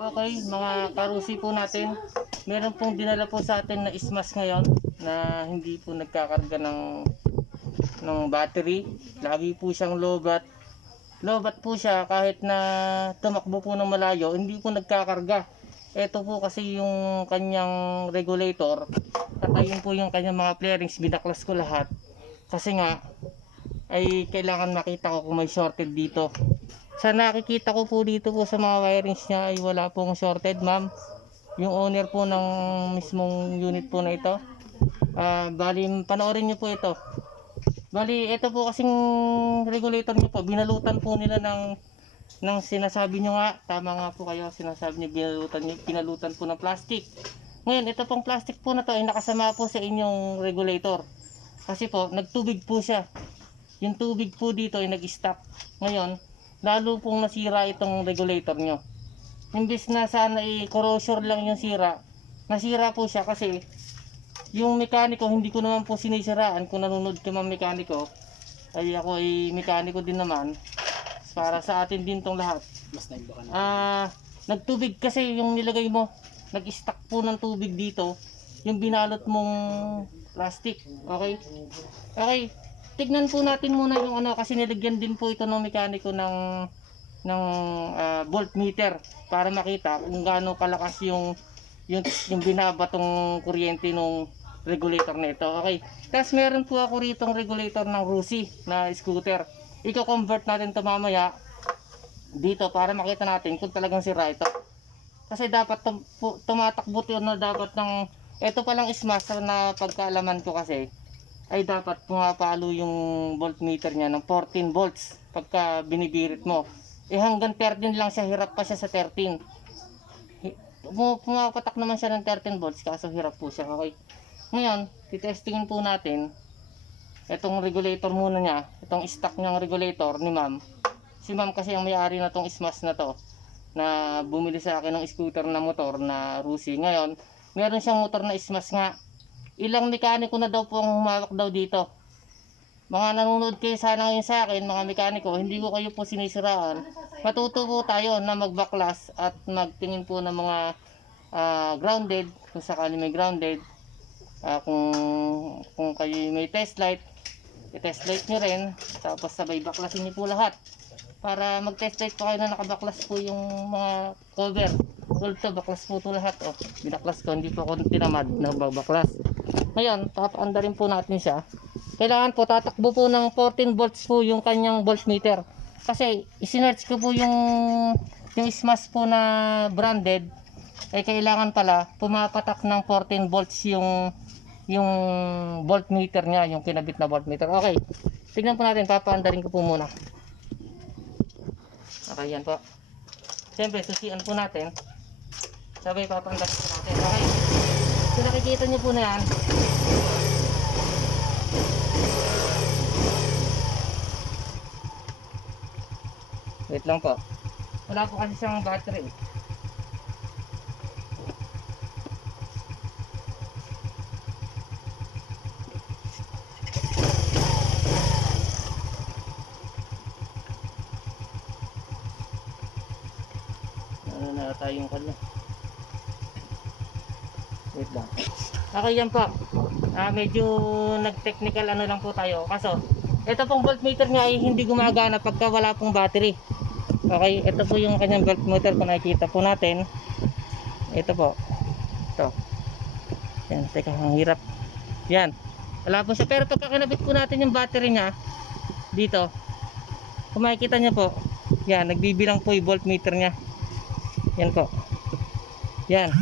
Okay, mga karusi po natin. Meron pong dinala po sa atin na ismas ngayon na hindi po nagkakarga ng ng battery. Lagi po siyang lobat. Lobat po siya kahit na tumakbo po ng malayo, hindi po nagkakarga. Ito po kasi yung kanyang regulator. At ayun po yung kanyang mga flarings, binaklas ko lahat. Kasi nga, ay kailangan makita ko kung may shorted dito. Sa nakikita ko po dito po sa mga wirings niya ay wala pong shorted ma'am. Yung owner po ng mismong unit po na ito. Ah, bali panoorin niyo po ito. Bali ito po kasing regulator niyo po binalutan po nila ng ng sinasabi niyo nga tama nga po kayo sinasabi niyo binalutan niyo pinalutan po ng plastic. Ngayon ito pong plastic po na to ay nakasama po sa inyong regulator. Kasi po nagtubig po siya. Yung tubig po dito ay nag-stuck. Ngayon, lalo pong nasira itong regulator nyo. Imbis na sana i corrosion lang yung sira, nasira po siya kasi yung mekaniko hindi ko naman po sinisiraan. Kung nanonood ka mga mekaniko ay ako ay mekaniko din naman. Para sa atin din tong lahat. Mas naiba ka na. ah nagtubig kasi yung nilagay mo. Nag-stack po ng tubig dito. Yung binalot mong plastic. Okay? Okay tignan po natin muna yung ano kasi nilagyan din po ito ng mekaniko ng ng ah, voltmeter para makita kung gaano kalakas yung yung, yung binabatong kuryente nung regulator na ito. Okay. Tapos meron po ako rito regulator ng Rusi na scooter. Iko-convert natin to mamaya dito para makita natin kung talagang sira ito. Kasi dapat tum- tumatakbo yun na dapat ng ito palang smash na pagkaalaman ko kasi ay dapat pumapalo yung voltmeter niya ng 14 volts pagka binibirit mo. Eh hanggang 13 lang siya, hirap pa siya sa 13. Hi- Pumu- Pumapatak naman siya ng 13 volts kaso hirap po siya. Okay. Ngayon, titestingin po natin itong regulator muna niya, itong stock niyang regulator ni ma'am. Si ma'am kasi ang may-ari na tong smash na to na bumili sa akin ng scooter na motor na Rusi. Ngayon, meron siyang motor na smash nga. Ilang mekaniko na daw po ang humawak daw dito. Mga nanonood kayo sana ngayon sa akin, mga mekaniko, hindi ko kayo po sinisiraan. Matuto po tayo na magbaklas at magtingin po ng mga ah, grounded, kung sakali may grounded. Ah, kung, kung kayo may test light, i-test light nyo rin, tapos sabay baklasin nyo po lahat para mag-test light po kayo na nakabaklas po yung mga cover. Well, to, baklas po ito lahat. Oh, binaklas ko, hindi po ako tinamad na magbaklas. Ngayon, papaanda rin po natin siya. Kailangan po, tatakbo po ng 14 volts po yung kanyang voltmeter. Kasi, isinerch ko po yung yung smash po na branded, eh kailangan pala pumapatak ng 14 volts yung yung voltmeter niya, yung kinabit na voltmeter. Okay, tignan po natin, papaanda rin ko po muna. Okay, yan po. Siyempre, susian po natin. Sabay papandas po natin. Okay. Kung nakikita niyo po na yan, wait lang po. Wala po kasi siyang battery. Ano na tayong kanya. Wait lang. Okay yan po. Ah, medyo nag-technical ano lang po tayo. Kaso, ito pong voltmeter niya ay hindi gumagana pagka wala pong battery. Okay, ito po yung kanyang voltmeter kung nakikita po natin. Ito po. Ito. Yan, teka, ang hirap. Yan. Wala po siya. Pero pagka kinabit po natin yung battery niya, dito, kung makikita niyo po, yan, nagbibilang po yung voltmeter niya. Yan po. Yan.